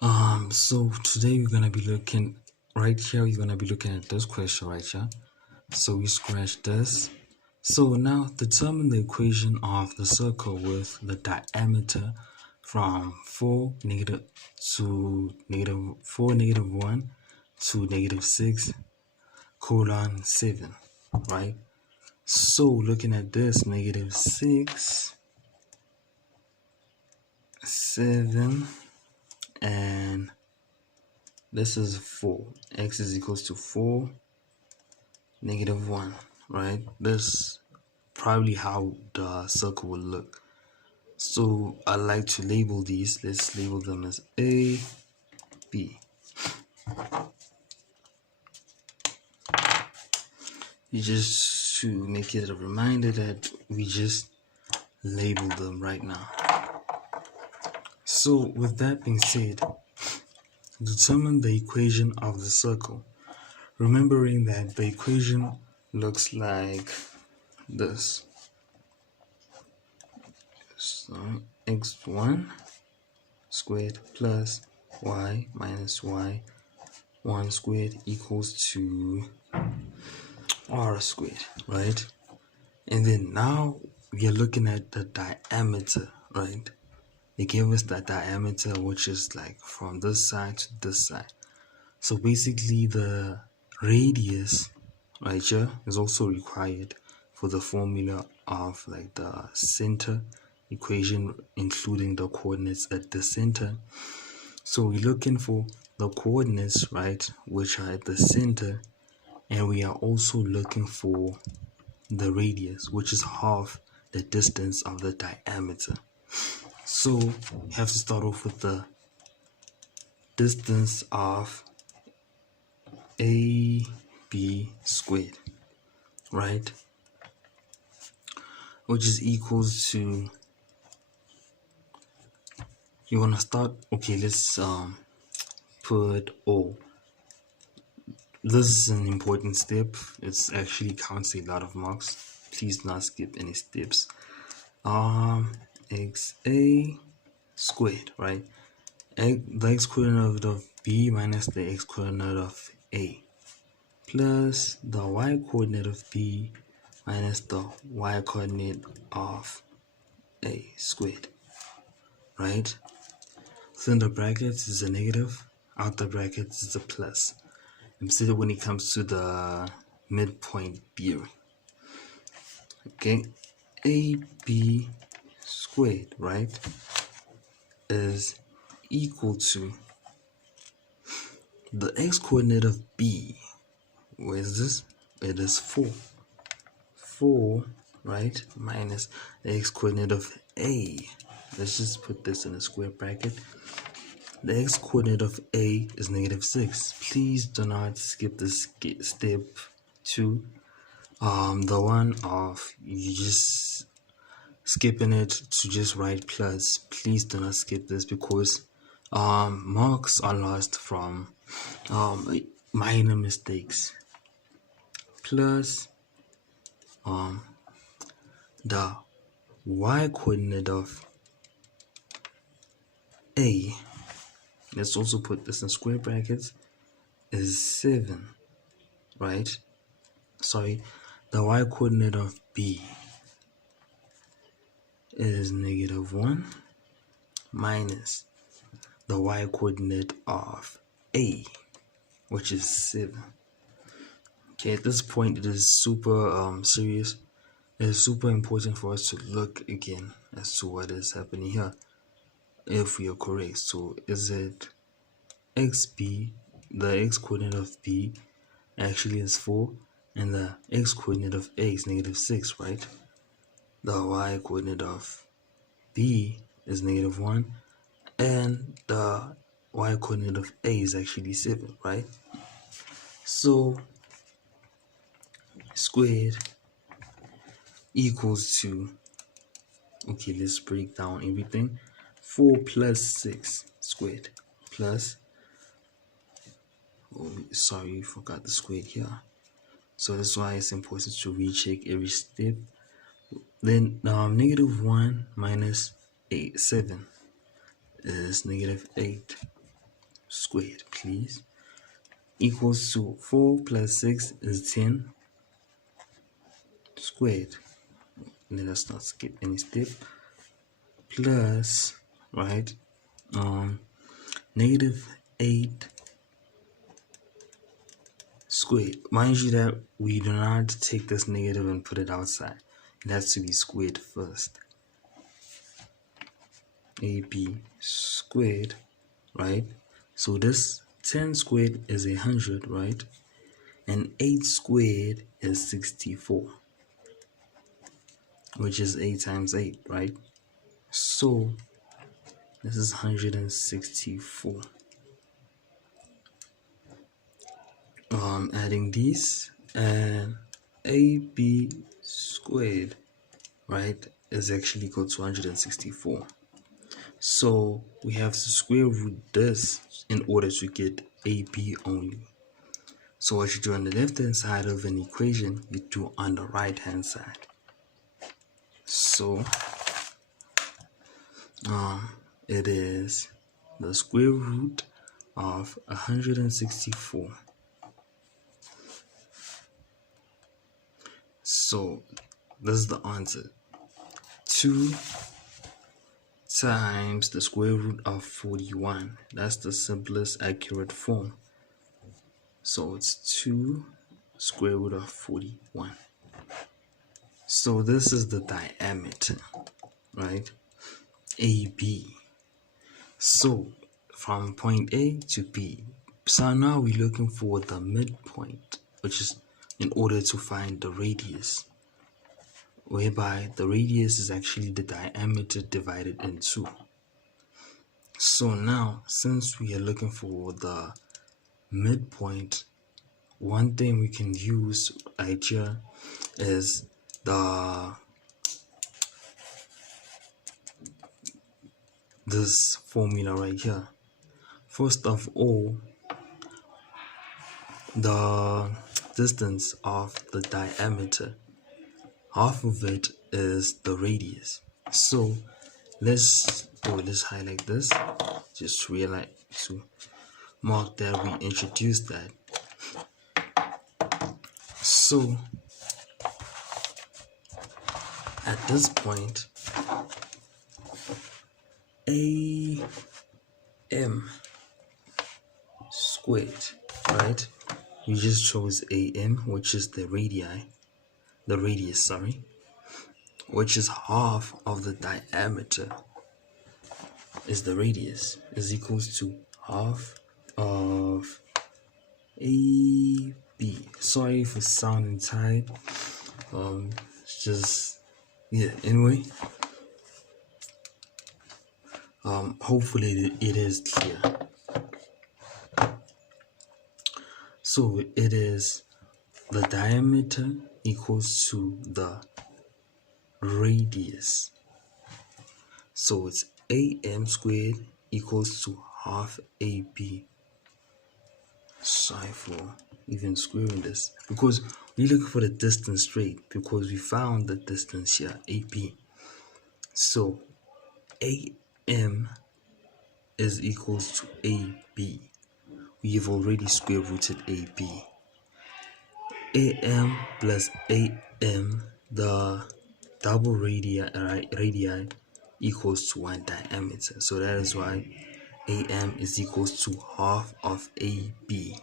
So today we're gonna be looking right here. You're gonna be looking at this question right here. So we scratch this. So now determine the equation of the circle with the diameter from 4 negative to negative 4 negative 1 to negative 6 colon 7, right? So looking at this, negative 6, 7, and this is 4. X is equals to 4 negative 1, right? This probably how the circle will look. So I like to label these. Let's label them as A, B. You just to make it a reminder that we just label them right now. So with that being said, determine the equation of the circle. Remembering that the equation looks like this. So x1 squared plus y minus y 1 squared equals to r squared, right? And then now we are looking at the diameter, right? They gave us the diameter, which is like from this side to this side. So basically the radius right here is also required for the formula of like the center equation, including the coordinates at the center. So we're looking for the coordinates, right, which are at the center, and we are also looking for the radius, which is half the distance of the diameter. So you have to start off with the distance of AB squared, right? Which is equals to, you want to start, okay, let's put O. This is an important step. It's actually counts a lot of marks. Please not skip any steps. XA squared, right? The x coordinate of B minus the x coordinate of A plus the y coordinate of B minus the y coordinate of A squared, right? Within the brackets is a negative, out the brackets is a plus. Instead when it comes to the midpoint theory. Okay, AB squared, right, is equal to the x coordinate of B. Where is this? It is 4. 4, right, minus the x coordinate of A. Let's just put this in a square bracket. The x coordinate of A is negative 6. Please do not skip this step 2. The one of you just skipping it to just write plus. Please do not skip this because marks are lost from minor mistakes. Plus the y coordinate of A, let's also put this in square brackets, is 7, right? Sorry, the y coordinate of B is negative 1 minus the y coordinate of A, which is 7. Okay, at this point it is super serious. It is super important for us to look again as to what is happening here if we are correct. So is it xb, the x coordinate of B actually is 4 and the x coordinate of A is negative 6, right? The y coordinate of B is negative 1 and the y coordinate of A is actually 7, right? So squared equals to, okay, let's break down everything. 4 plus 6 squared plus, oh sorry, forgot the squared here. So that's why it's important to recheck every step. Then negative 1 minus 7 is negative 8. squared, please, equals to 4 plus 6 is 10 squared. Let us not skip any step. Plus, right, negative 8 squared. Mind you that we do not take this negative and put it outside. It has to be squared first. AB squared, right? So this 10 squared is 100, right? And 8 squared is 64, which is 8 times 8, right? So this is 164. Adding these, and AB squared, right, is actually equal to 164. So we have to square root this in order to get AB only. So what you do on the left hand side of an equation, you do on the right hand side. So it is the square root of 164. So this is the answer. 2 times the square root of 41. That's the simplest accurate form. So it's 2 square root of 41. So this is the diameter, right? AB. So from point A to B. So now we're looking for the midpoint, which is in order to find the radius, whereby the radius is actually the diameter divided in 2. So now, since we are looking for the midpoint, one thing we can use right here is this formula right here. First of all, the distance of the diameter, half of it is the radius. So let's highlight this, just realize to mark that we introduced that. So at this point, AM squared, right? We just chose AM, which is the radius, which is half of the diameter, is the radius, is equals to half of AB. Sorry for sounding tired. Anyway, hopefully it is clear. So it is the diameter equals to the radius. So it's AM squared equals to half AB. Sorry for even squaring this, because we look for the distance straight, because we found the distance here, AB. So AM is equals to AB. We have already square rooted AB. AM plus AM, the double radii equals to 1 diameter. So that is why AM is equals to half of AB.